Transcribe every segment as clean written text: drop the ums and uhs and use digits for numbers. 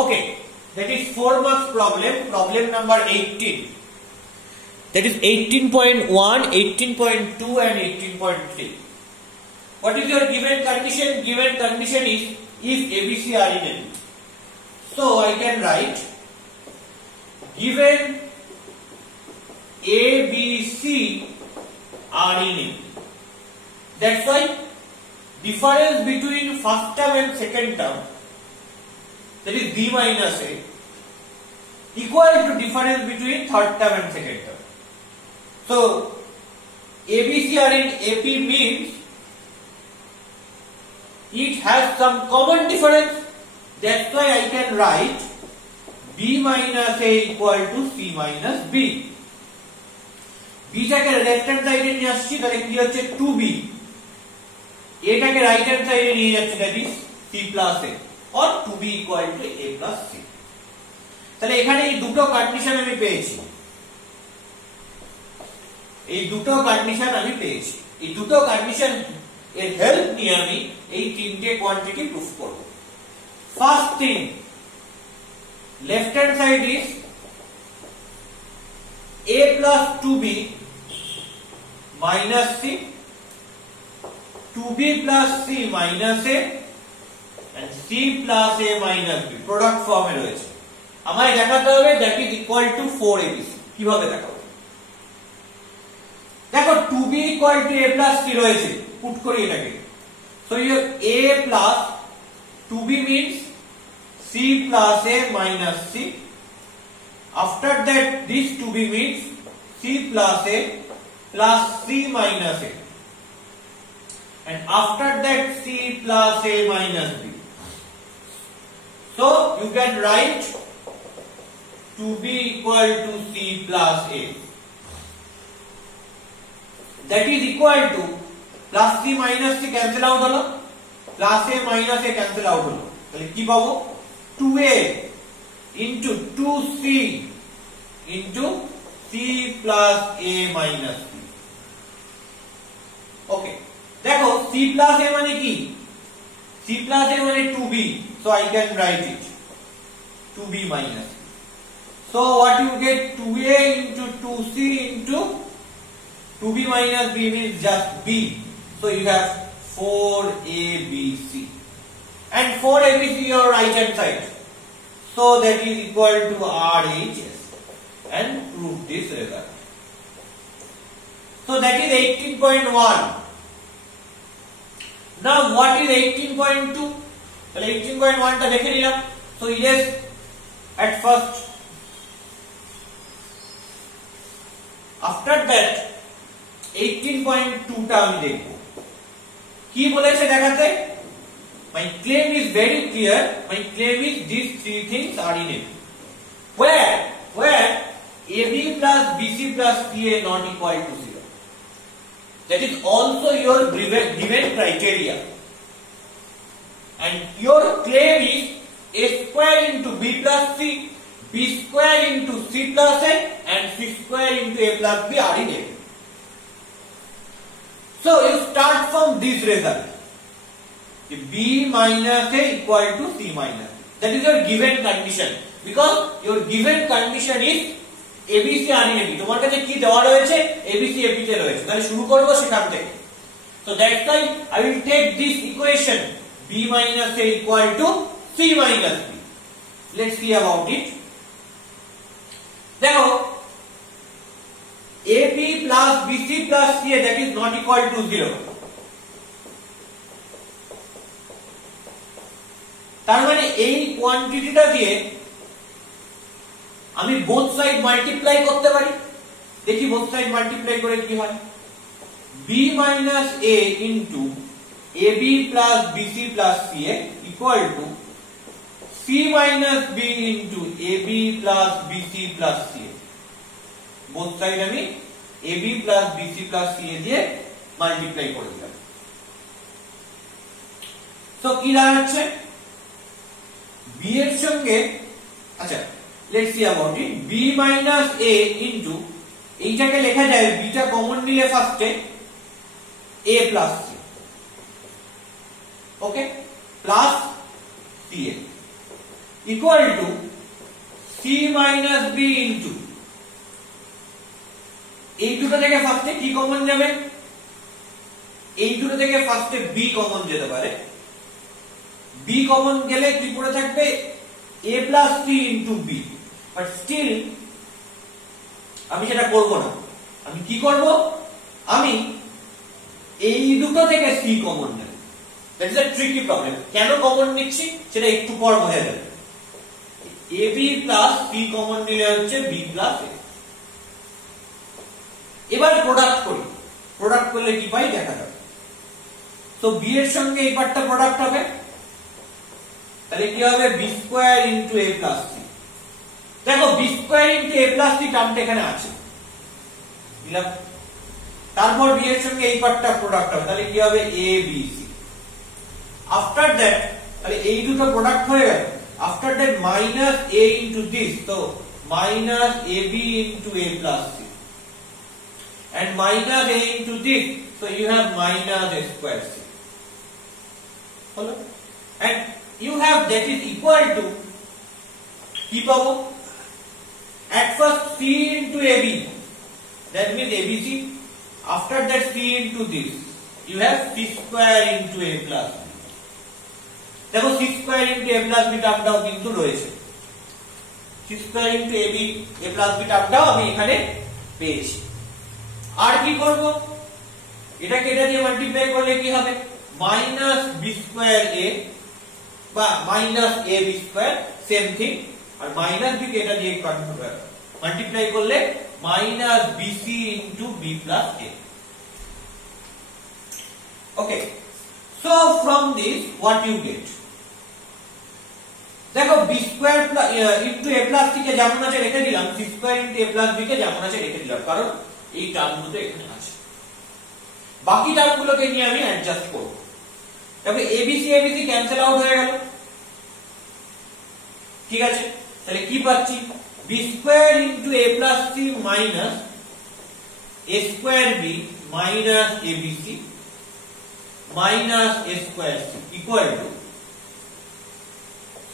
Okay, that is 4 marks problem. Problem number 18. That is 18.1, 18.2 and 18.3. What is your given condition? Given condition is if ABC are in N. So I can write given ABC are in N. That's why difference between first term and second term, that is B minus A, equal to difference between third term and second term. So ABC are in AP means it has some common difference. That's why I can write B minus A equal to C minus B. B টাকে left hand side নিয়ে আসছি, তাহলে কি হচ্ছে 2B, A টাকে right hand side নিয়ে যাচ্ছি, that is C plus A or 2B equal to A plus C. তাহলে এখানে এই দুটো কন্ডিশন আমি পেয়েছি, এই দুটো কন্ডিশন এর হেল্প নিয়ে আমি এই তিনটে কোয়ান্টিটি প্রুফ করব। First thing, left hand side is A plus 2B minus C, 2B plus C minus A and C plus A minus B product ফর্মে রয়েছে। আমায় দেখাতে হবে that is equal to 4ABC। কিভাবে দেখাবো? দেখো 2B equal to A plus C রয়েছে, put করি এটাকে। So your A plus 2B means C plus A minus C. After that this 2B means C plus A plus C minus A, and after that C plus A minus B. So you can write 2B equal to C plus A. That is equal to plus C minus C cancel out হলো, plus A minus A cancel out হলো, তাহলে কি পাবো? 2A into 2C into C plus A minus B. Okay, দেখো C plus A মানে কি? C plus A মানে 2B, so I can write it 2B minus. So what you get? 2A into 2C into 2B minus B means just B. So you have 4ABC and 4ABC your right hand side. So that is equal to RHS, and prove this result. So that is 18.1. Now what is 18.2? Well, 18.1 টা দেখে নিলাম। So yes, at first. After that 18.2 টা আমি দেখব। কি বলেছে দেখাতে? My claim is very clear. My claim is these three things are in it. Where AB plus BC plus CA not equal to 0. That is also your given criteria. And your claim is A square into B plus C, B square into C plus A, and C square into A plus B are in it. So you start from this result. B minus A equal to C minus. That is your given condition. Because your given condition is ABC are in AP. তোমার কাছে কি দেওয়া রয়েছে? ABC AP তে রয়েছে। তাহলে শুরু করব সেখান থেকে। So that's why I will take this equation B minus A equal to C minus B. Let's see about it. দেখো AB plus BC plus CA that is not equal to 0. তার মানে এই কোয়ান্টিটিটা দিয়ে আমি both side multiply করতে পারি। দেখি both side multiply করে কি হয়। B minus A into AB plus BC plus CA equal to C minus B into AB plus BC plus CA. Both side আমি AB plus BC plus CA দিয়ে multiply করে দিলাম। So কি দাঁড়াচ্ছে? B এর সঙ্গে, আচ্ছা let's see about it. B minus A into, এইটাকে লেখা যায় B টা কমন নিলে ফার্স্টে A plus C, okay, plus CA। equal to c minus b into এই দুটো থেকে ফার্স্টে কি কমন যাবে, এই দুটো থেকে ফার্স্টে b কমন যেতে পারে, b কমন গেলে কি পড়ে থাকবে a plus c into b, but still আমি সেটা করব না। আমি কি করব, আমি এই দুটো থেকে c কমন নেব। That is a tricky problem. কেন কমন নিচ্ছি সেটা একটু পর বোঝা যাবে। ab plus c কমন নিলে হচ্ছে b plus a। এবার প্রোডাক্ট করি, প্রোডাক্ট করলে কি পাই দেখা যাবে। তো b এর সঙ্গে এই পার্টটা প্রোডাক্ট হবে, তাহলে কি হবে b square into a plus c। দেখো b square into a plus c টার্মটা এখানে আছে, দিলাম। তারপর b এর সঙ্গে এই পার্টটা প্রোডাক্ট হবে, তাহলে কি হবে a b c। After that তাহলে এই দুটো প্রোডাক্ট হয়ে গেল। After that minus a into this, তো minus ab into a plus c and minus a into this, so you have minus a square c. Hello? And you have that is equal to কি পাবো, at first c into ab, that means abc. After that c into this, you have c square into a plus b. দেখো c square into a plus b টার্মটাও কিন্তু রয়েছে, c square into ab a plus b টার্মটাও আমি এখানে পেয়েছি। আর কি করব, এটাকে এটা দিয়ে মাল্টিপ্লাই করলে কি হবে মাইনাস বি স্কয়ার এ বা minus A B square, same thing. আর মাইনাস বি কে এটা দিয়ে মাল্টিপ্লাই করলে minus BC into B plus A. Okay, so from this what you get, দেখো B square into A plus C কে যেমন আছে রেখে দিলাম, C square into A plus B কে যেমন আছে রেখে দিলাম, কারণ এই টার্মগুলো এখানে আছে। বাকি টার্মগুলোকে নিয়ে আমি অ্যাডজাস্ট করব। তবে এবিসি এবিসি ক্যান্সেল আউট হয়ে গেল, ঠিক আছে। তাহলে কি পাচ্ছি, B square into A plus C minus A square B minus ABC minus A square C equal to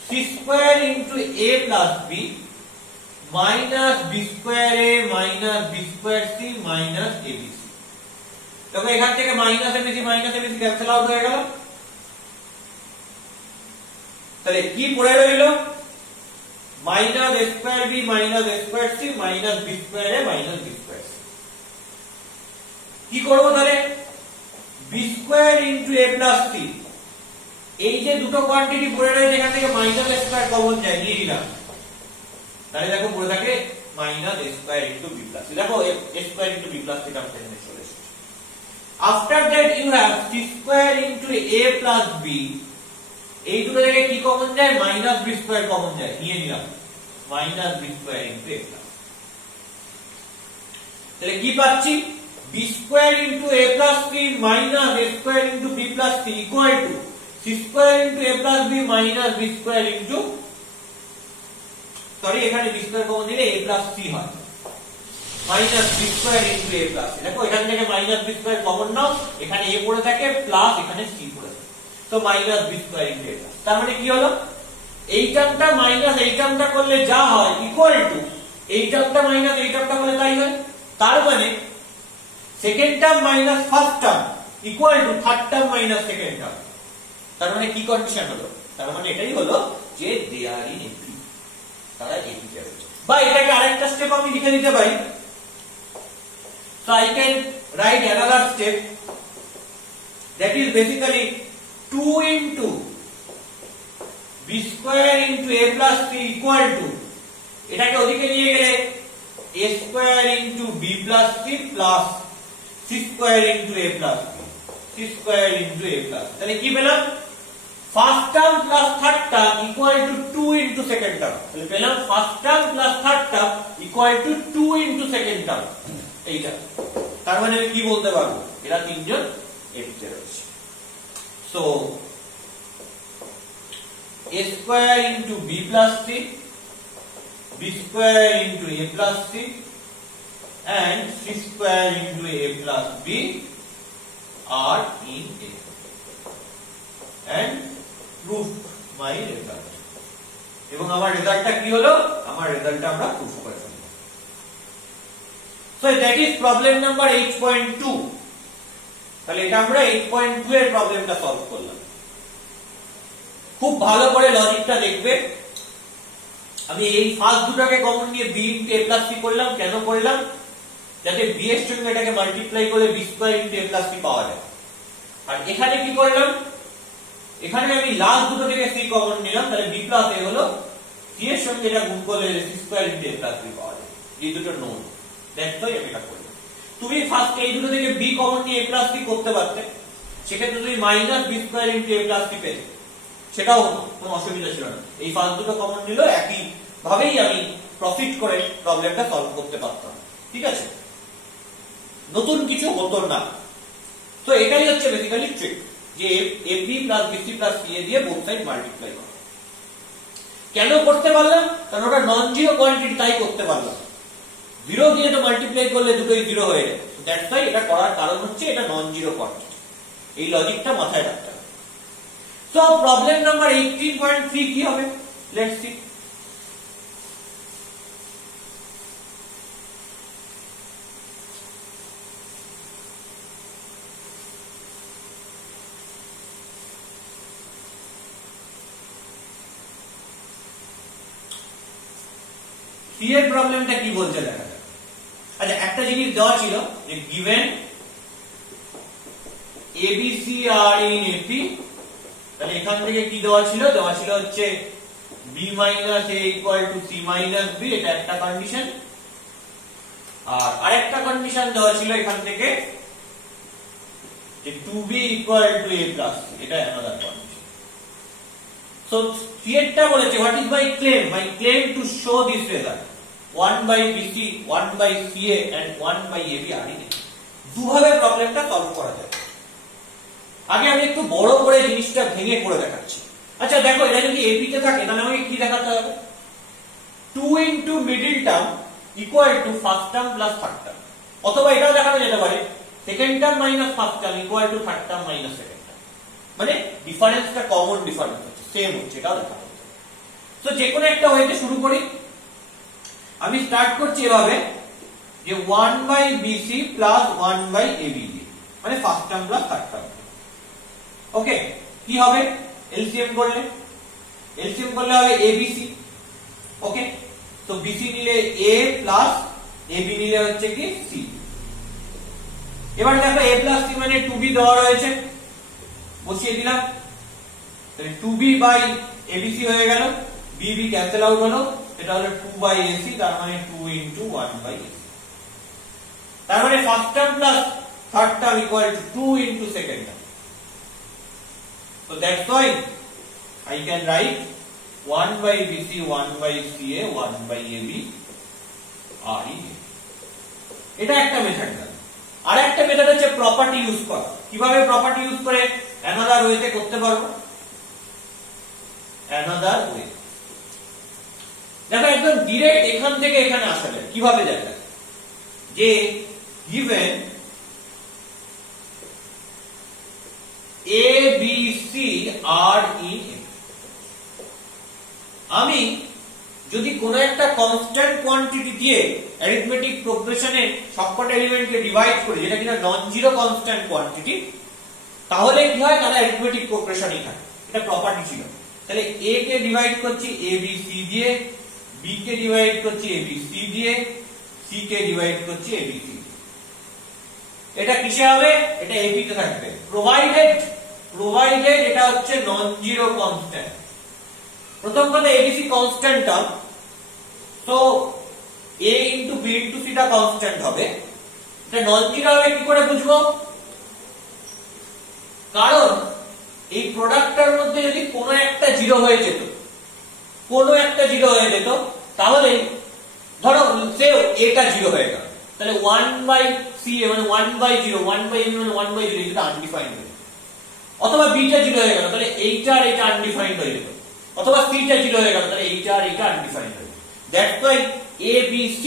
C square into A plus B minus B square A minus B square C minus ABC. তবে এখান থেকে minus ABC cancel out হয়ে গেল। তাহলে কি পড়ে রইল, minus A square B minus A square C minus B square A minus B square C. কি করব তাহলে, B square into A plus C, এই যে দুটো কোয়ান্টিটি পড়ে রয়েছে এখান থেকে মাইনাস এ স্কয়ার কমন যায়, নিয়ে নিলাম। তাহলে দেখো পড়ে থাকে minus A square into B plus C. দেখো A square into B plus C টার্মটা এখানে চলে এসেছে। After that you have C square into A plus B, এই দুটো থেকে কি কমন যায়, মাইনাস বি স্কয়ার কমন যায়, নিয়ে নিলাম minus B square into A plus. তাহলে কি পাচ্ছি, B square into A plus B minus A square into B plus C equal to C square into A plus B minus B square into, sorry এখানে B square common দিলে a plus c হয়, minus B square into a plus c। দেখো এখান থেকে minus B square common নাও, এখানে a পড়ে থাকে প্লাস এখানে c পড়ে থাকে, তো minus B square into a plus. তার মানে কি হলো, এই টার্মটা মাইনাস এই টার্মটা করলে যা হয় ইকুয়াল টু এই টার্মটা মাইনাস এই টার্মটা করলে তাই হয়। তার মানে second term minus first term equal to third term minus second term. তার মানে কি কন্ডিশন হলো, তার মানে এটাই হলো যে দে আর ইন এগ্রি, তারা এগ্রি আছে। বা এটাকে আরেকটা স্টেপ আমি লিখে দিতে পারি, so I can write another step that is basically 2 into b square into a plus c equal to, এটাকে ওদিকে নিয়ে গেলে a square into b plus c plus c square into a plus b, c square into a plus। তাহলে কি পেলাম, first term plus third term equal to 2 into second term. তাহলে পেলাম first term plus third term equal to 2 into second term, এইটা। তার মানে আমি কি বলতে পারবো, এরা তিনজন এদিকে রয়েছে। So a square into b plus c, b square into a plus c and c square into a plus b are in A and prove my result. এবং আমার রেজাল্টটা কি হলো, আমার রেজাল্টটা আমরা প্রুফ করে ফেললাম। So that is problem number 8.2। তাহলে এটা আমরা 8.2 এর প্রবলেমটা সলভ করলাম। খুব ভালো করে লজিকটা দেখবে। আমি এই ফার্স্ট দুটাকে কমন নিয়ে b * a + c করলাম। কেন করলাম? যাতে b এর সঙ্গে এটাকে মাল্টিপ্লাই করে b² * a + c পাওয়া যায়। আর এখানে কি করলাম, এখানে আমি লাস্ট দুটো থেকে c কমন নিলাম, তাহলে b + a হলো, c এর সঙ্গে এটা গুণ করলে c² * a + b পাওয়া যায়। এই দুটো নোন, দ্যাটস হোয়াই আমি এটা করলাম। তুমি ফার্স্ট এই দুটো থেকে b কমন নিয়ে a + c করতে পারতে, সেক্ষেত্রে তুমি -b² * a + c পেতে, সেটাও কোনো অসুবিধা ছিল না। এই ফার্স্ট দুটো কমন নিল, একই ভাবেই আমি প্রফিট করে প্রবলেমটা সলভ করতে পারতাম। ঠিক আছে, নতুন কিছু হতো না। তো এটাই হচ্ছে বেসিক্যালি ট্রিক, যে ab + bc + ca দিয়ে বোথ সাইড মাল্টিপ্লাই করা। কেন করতে পারলাম? কারণ ওটা নন জিরো কোয়ান্টিটি, তাই করতে পারলাম। জিরো দিয়ে তো মাল্টিপ্লাই করলে দুটোই জিরো হয়ে যায়। দ্যাটস হোয়াই এটা করার কারণ হচ্ছে এটা নন জিরো কোয়ান্টিটি। এই লজিকটা মাথায় রাখতে হবে। সো প্রবলেম নাম্বার 18.3 কি হবে? Let's see. সি এর প্রবলেমটা কি বলছে দেখা যাক। আচ্ছা, একটা জিনিস দেওয়া ছিল যে given ABC are in AP, তাহলে এখান থেকে কি দেওয়া ছিল? দেওয়া ছিল হচ্ছে b - a = c - b, এটা একটা কন্ডিশন। আর আরেকটা কন্ডিশন দেওয়া ছিল এখান থেকে যে 2b = a + c, এটা another condition. So C এরটা বলেছে what is my claim? My claim to show this result 1/bc, 1/ca and 1/ab are in AP. দুভাবে প্রবলেমটা সলভ করা যায়। আগে আমি একটু বড় করে জিনিসটা ভেঙে করে দেখাচ্ছি। আচ্ছা দেখো, এটা যদি AP তে থাকে তাহলে আমাকে কি দেখাতে হবে? 2 * middle term = first term plus third term, অথবা এটাও দেখানো যেতে পারে second term minus first term = third term minus second term. মানে ডিফারেন্সটা কমন ডিফারেন্স হচ্ছে, সেম হচ্ছে, এটাও দেখানো হচ্ছে। সো যে কোনো একটা ওয়েতে শুরু করি। আমি স্টার্ট করছি এভাবে যে 1/bc + 1/ab, মানে first term plus third term. Okay, কি হবে? এলসিএম করলে হবে abc। ওকে, তো bc নিলে a প্লাস ab নিলে হচ্ছে কি c। এবার দেখো a + c মানে 2b দেওয়া রয়েছে, বসিয়ে দিলাম। তাহলে 2b/abc হয়ে গেল, bb ক্যান্সেল আউট হলো, এটা হলো 2/ac, তার মানে 2 * 1/ac। তার মানে first term plus third term = 2 * second term. So that's why I can write 1/bc, 1/ca, 1/ab are in AP. এটা একটা মেথড গেল। আর একটা মেথড হচ্ছে প্রপার্টি ইউজ করা। কিভাবে প্রপার্টি ইউজ করে অ্যানাদার ওয়েতে করতে পারবো? অ্যানাদার ওয়ে, দেখো একদম ডাইরেক্ট এখান থেকে এখানে আসা যায়। কিভাবে দেখা? যে given A, B, C are in AP, আমি যদি কোন একটা কনস্ট্যান্ট কোয়ান্টিটি দিয়ে অ্যারিথমেটিক প্রোগ্রেশনে সবকটা এলিমেন্টকে ডিভাইড করি, যেটা কিনা নন জিরো কনস্ট্যান্ট কোয়ান্টিটি, তাহলে কি হয়? তাহলে অ্যারিথমেটিক প্রোগ্রেশনই থাকে। এটা প্রপার্টি ছিল। তাহলে A কে ডিভাইড করছি ABC দিয়ে, B কে ডিভাইড করছি ABC দিয়ে, C কে ডিভাইড করছি ABC। এটা কিসে হবে? এটা AP তে থাকবে, প্রোভাইডেড এটা হচ্ছে নন জিরো কনস্ট্যান্ট। প্রথম কথা ABC কনস্ট্যান্ট টার্ম, তো A * B * C টা কনস্ট্যান্ট হবে। এটা নন জিরো হবে কি করে বুঝবো? কারণ এই প্রোডাক্টটার মধ্যে যদি কোনো একটা জিরো হয়ে যেত, তাহলে ধরো সেও এটা জিরো হয়ে গেল, তাহলে 1/ca মানে 1/0, 1/b মানে 1/0, এটা আনডিফাইন্ড হয়ে, অথবা b টা জিরো হয়ে গেল, তাহলে এইটা আর এটা আনডিফাইন্ড হয়ে যেত, অথবা c টা জিরো হয়ে গেল, তাহলে এইটা আর এটা আনডিফাইন্ড হয়ে যেত। That's why a b c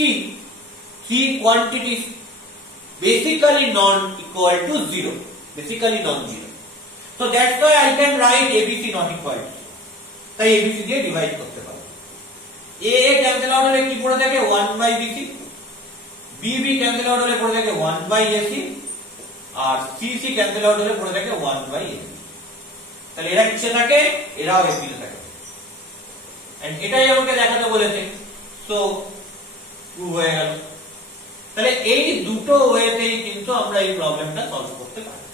three quantities basically non equal to 0, basically non-zero. So that's why I can write ABC not equal to 0. তাই ABC দিয়ে ডিভাইড করতে পারবো। এ এ ক্যান্সেল আউট হলে কি পড়ে থাকে 1 by BC, B B cancel out হলে পড়ে থাকে 1 বাই এসি, আর সি সি ক্যান্সেল আউট হলে পড়ে থাকে 1 বাই এসি। তাহলে এরা কিসে থাকে, এরাও এসি তে থাকে, এন্ড এটাই আমাকে দেখাতে বলেছে। সো প্রুভ হয়ে গেল। তাহলে এই দুটো ওয়েতেই কিন্তু আমরা এই প্রবলেমটা সলভ করতে পারি।